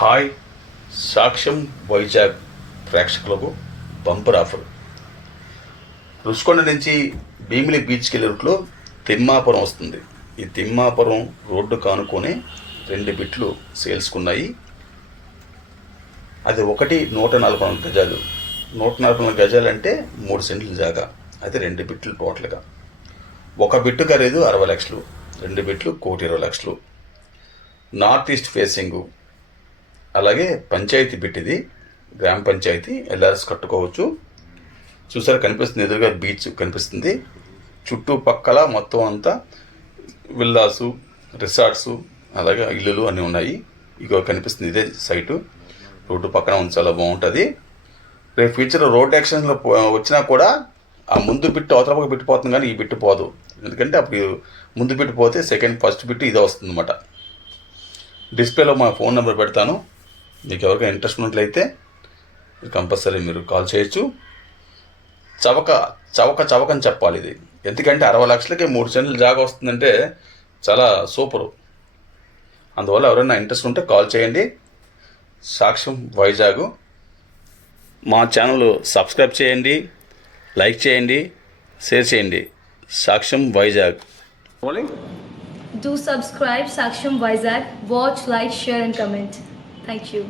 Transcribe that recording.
Hi సాక్ష్యం వైజాగ్ ప్రేక్షకులకు bumper offer. Rushikonda నుంచి భీమిలి బీచ్కి వెళ్ళే రూట్లో తిమ్మాపురం వస్తుంది. ఈ తిమ్మాపురం రోడ్డు కానుకొని 2 బిట్లు సేల్స్కున్నాయి. అది ఒకటి 144 గజాలు. 144 గజాలు అంటే 3 సెంట్ల జాగా. అది 2 బిట్లు టోటల్గా. ఒక బిట్టు ఖరీదు 60 లక్షలు, 2 బిట్లు 1,20,00,000. నార్త్ ఈస్ట్ ఫేసింగు, అలాగే పంచాయతీ బిట్టిది, గ్రామ పంచాయతీ, ఎల్ఆర్ఎస్ కట్టుకోవచ్చు. చూసారా, కనిపిస్తుంది ఎదురుగా బీచ్ కనిపిస్తుంది. చుట్టుపక్కల మొత్తం అంతా విల్లాసు, రిసార్ట్సు, అలాగే ఇల్లులు అన్నీ ఉన్నాయి. ఇక కనిపిస్తుంది ఇదే సైటు. రోడ్డు పక్కన ఉంది, చాలా బాగుంటుంది. రేపు ఫ్యూచర్ రోడ్ యాక్షన్లో వచ్చినా కూడా ఆ ముందు బిట్టు అవతల పక్క బిట్టు పోతుంది, కానీ ఈ బిట్టు పోదు. ఎందుకంటే అప్పుడు ముందు బిట్టు పోతే ఫస్ట్ బిట్టు ఇదే వస్తుంది అన్నమాట. డిస్ప్లేలో మా ఫోన్ నెంబర్ పెడతాను. మీకు ఎవరికైనా ఇంట్రెస్ట్ ఉన్నట్లయితే కంపల్సరీ మీరు కాల్ చేయొచ్చు. చవకని చెప్పాలి ఇది. ఎందుకంటే 60 లక్షలకి 3 సెంట్ల జాగా వస్తుందంటే చాలా సూపరు. అందువల్ల ఎవరైనా ఇంట్రెస్ట్ ఉంటే కాల్ చేయండి. సాక్ష్యం వైజాగ్. మా ఛానల్ సబ్స్క్రైబ్ చేయండి, లైక్ చేయండి, షేర్ చేయండి. సాక్ష్యం Vizag. Do subscribe Saksham Vizag. Watch, like, share and comment. Thank you.